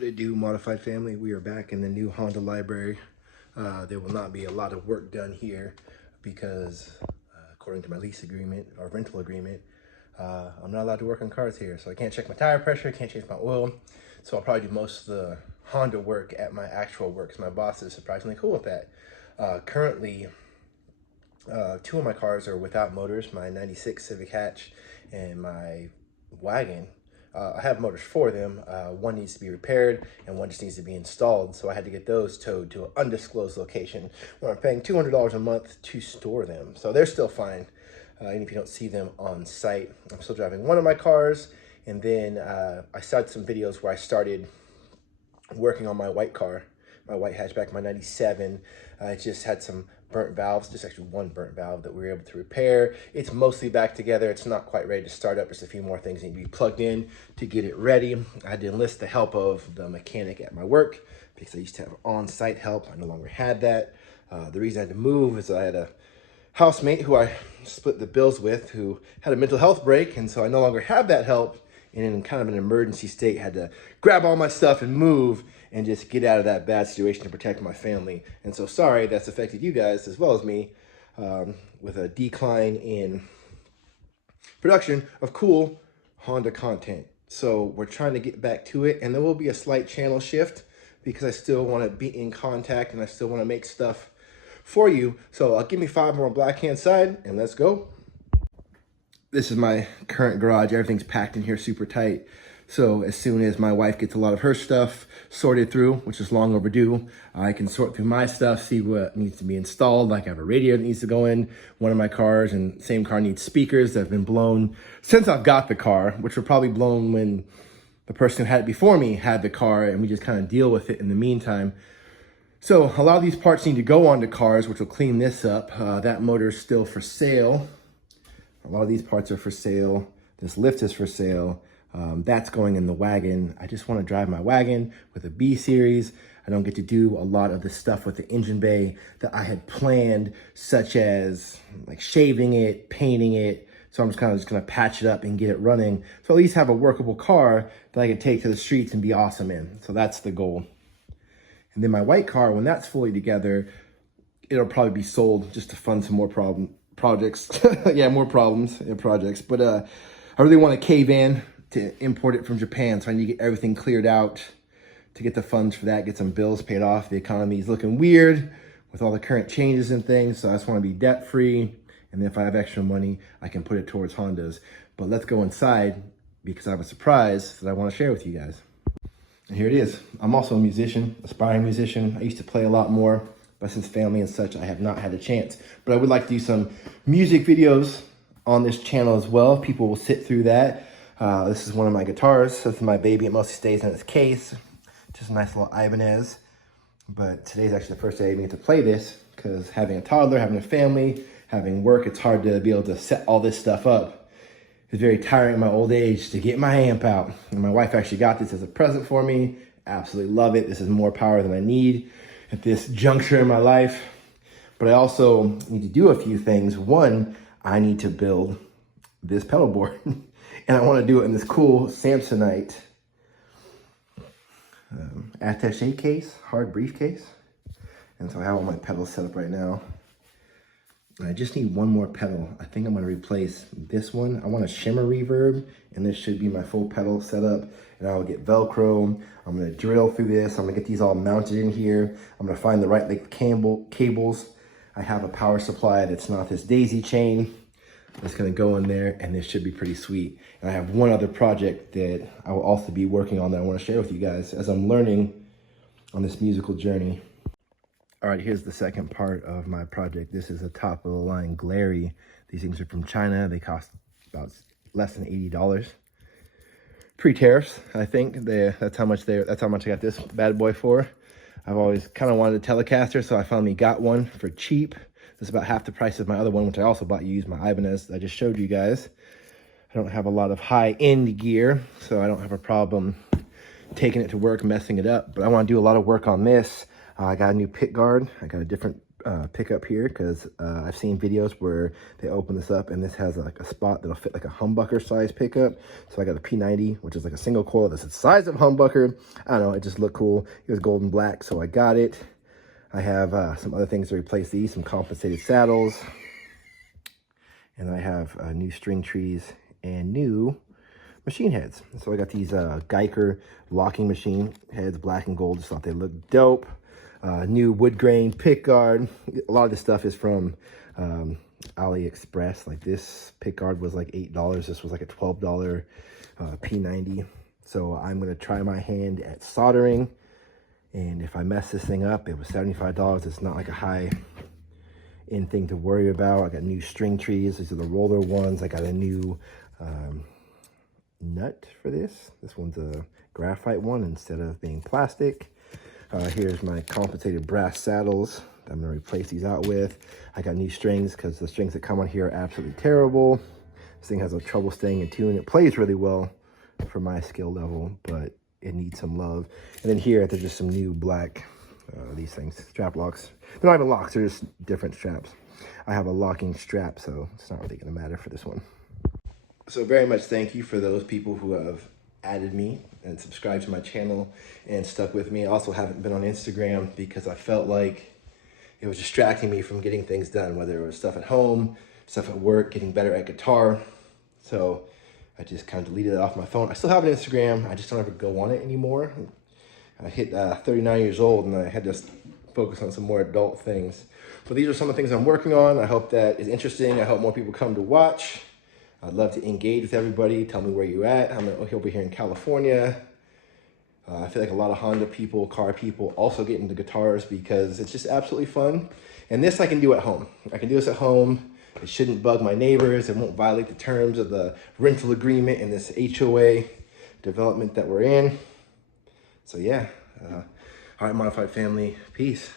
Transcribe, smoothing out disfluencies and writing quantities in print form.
What it do, modified family? We are back in the new Honda library. There will not be a lot of work done here because according to my lease agreement or rental agreement, I'm not allowed to work on cars here. So I can't check my tire pressure, can't change my oil. So I'll probably do most of the Honda work at my actual work because my boss is surprisingly cool with that. Currently, two of my cars are without motors, my 96 Civic hatch and my wagon. I have motors for them. One needs to be repaired and one just needs to be installed. So I had to get those towed to an undisclosed location where I'm paying $200 a month to store them. So they're still fine, even if you don't see them on site. I'm still driving one of my cars. And then I started some videos where I started working on my white car, my white hatchback, my 97. I just had some burnt valves, just actually one burnt valve that we were able to repair. It's mostly back together. It's not quite ready to start up. Just a few more things need to be plugged in to get it ready. I had to enlist the help of the mechanic at my work because I used to have on-site help. I no longer had that. The reason I had to move is I had a housemate who I split the bills with who had a mental health break, and so I no longer have that help. And in kind of an emergency state, had to grab all my stuff and move and just get out of that bad situation to protect my family. And so sorry that's affected you guys as well as me with a decline in production of cool Honda content. So we're trying to get back to it, and there will be a slight channel shift because I still want to be in contact and I still want to make stuff for you. So give me 5 more black hand side and let's go. This is my current garage. Everything's packed in here super tight. So as soon as my wife gets a lot of her stuff sorted through, which is long overdue, I can sort through my stuff, see what needs to be installed. Like I have a radio that needs to go in one of my cars, and same car needs speakers that have been blown since I've got the car, which were probably blown when the person who had it before me had the car, and we just kind of deal with it in the meantime. So a lot of these parts need to go onto cars, which will clean this up. That motor's still for sale. A lot of these parts are for sale. This lift is for sale. That's going in the wagon. I just want to drive my wagon with a B series. I don't get to do a lot of the stuff with the engine bay that I had planned, such as like shaving it, painting it. So I'm just kind of going to patch it up and get it running. So at least have a workable car that I can take to the streets and be awesome in. So that's the goal. And then my white car, when that's fully together, it'll probably be sold just to fund some more projects. Yeah, more problems and projects. But I really want to cave in to import it from Japan. So I need to get everything cleared out to get the funds for that, get some bills paid off. The economy is looking weird with all the current changes and things. So I just want to be debt free. And then if I have extra money, I can put it towards Hondas. But let's go inside because I have a surprise that I want to share with you guys. And here it is. I'm also a musician, aspiring musician. I used to play a lot more, but since family and such, I have not had a chance. But I would like to do some music videos on this channel as well. People will sit through that. This is one of my guitars. This is my baby. It mostly stays in its case. Just a nice little Ibanez. But today's actually the first day I even get to play this because having a toddler, having a family, having work, it's hard to be able to set all this stuff up. It's very tiring in my old age to get my amp out. And my wife actually got this as a present for me. Absolutely love it. This is more power than I need at this juncture in my life. But I also need to do a few things. One, I need to build this pedal board. And I want to do it in this cool Samsonite attaché case, hard briefcase. And so I have all my pedals set up right now. I just need one more pedal. I think I'm going to replace this one. I want a shimmer reverb, and this should be my full pedal setup. And I'll get Velcro. I'm going to drill through this. I'm going to get these all mounted in here. I'm going to find the right length cables. I have a power supply that's not this daisy chain. That's going to go in there, and this should be pretty sweet. And I have one other project that I will also be working on that I want to share with you guys as I'm learning on this musical journey. All right, here's the second part of my project. This is a top of the line Glary. These things are from China. They cost about less than $80. Pre-tariffs, I think. That's how much I got this bad boy for. I've always kind of wanted a Telecaster, so I finally got one for cheap. It's about half the price of my other one, which I also bought used, my Ibanez that I just showed you guys. I don't have a lot of high-end gear, so I don't have a problem taking it to work, messing it up. But I want to do a lot of work on this. I got a new pick guard. I got a different pickup here because I've seen videos where they open this up and this has like a spot that'll fit like a humbucker size pickup. So I got a P90, which is like a single coil that's the size of humbucker. I don't know, it just looked cool. It was gold and black, so I got it. I have some other things to replace these, some compensated saddles. And I have new string trees and new machine heads. So I got these Geiger locking machine heads, black and gold. Just thought they looked dope. New wood grain pick guard. A lot of this stuff is from AliExpress. Like this pick guard was like $8. This was like a $12 P90. So I'm gonna try my hand at soldering. And if I mess this thing up, it was $75. It's not like a high end thing to worry about. I got new string trees. These are the roller ones. I got a new nut for this. This one's a graphite one instead of being plastic. Here's my compensated brass saddles that I'm gonna replace these out with. I got new strings because the strings that come on here are absolutely terrible. This thing has a trouble staying in tune. It plays really well for my skill level, but it needs some love. And then here, there's just some new black, these things, strap locks. They're not even locks, they're just different straps. I have a locking strap, so it's not really gonna matter for this one. So very much thank you for those people who have added me and subscribed to my channel and stuck with me. I also haven't been on Instagram because I felt like it was distracting me from getting things done, whether it was stuff at home, stuff at work, getting better at guitar. So I just kind of deleted it off my phone. I still have an Instagram, I just don't ever go on it anymore. I hit 39 years old and I had to focus on some more adult things. But these are some of the things I'm working on. I hope that is interesting. I hope more people come to watch. I'd love to engage with everybody. Tell me where you're at. I'm over here in California. I feel like a lot of Honda people, car people also get into guitars because it's just absolutely fun. And this I can do at home. I can do this at home. It shouldn't bug my neighbors. It won't violate the terms of the rental agreement and this HOA development that we're in. So yeah, all right, Modified family, peace.